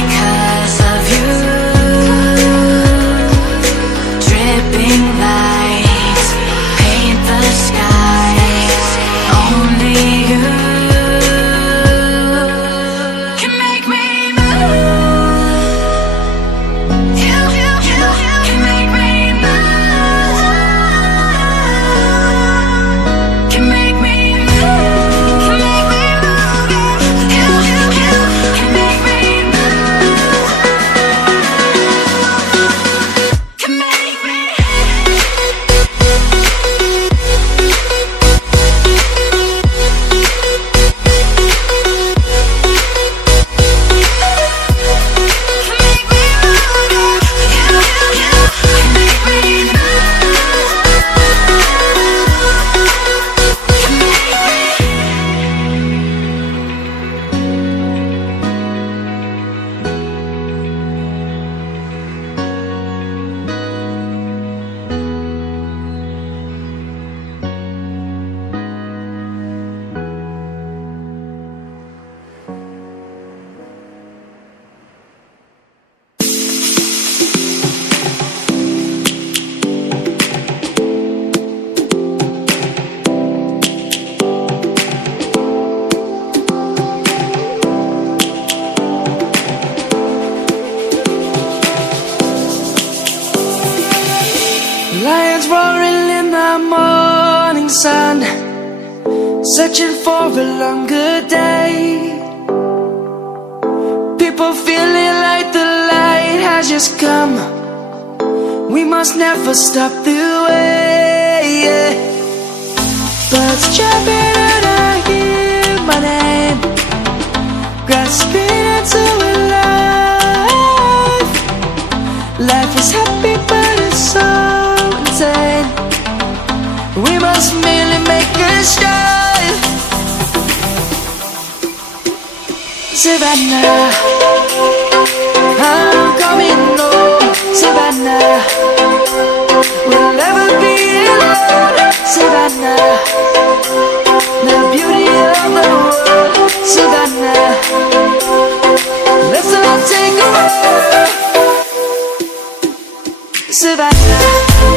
because of you. Dripping lights paint the skies. Only you can make me move. You can make me move. Can make me move. Can make me move. You can make me move. Can make me. Lions roaring in the morning sun, searching for a longer day. People feeling like the light has just come. We must never stop the way. Birds chirping and I hear my name, grasping into a life. Life is happy but it's so insane. We must merely make a start. Savannah, I'm coming home. Savannah, we'll never be alone. Savannah, the beauty of the world. Savannah, let's all take a walk. Savannah.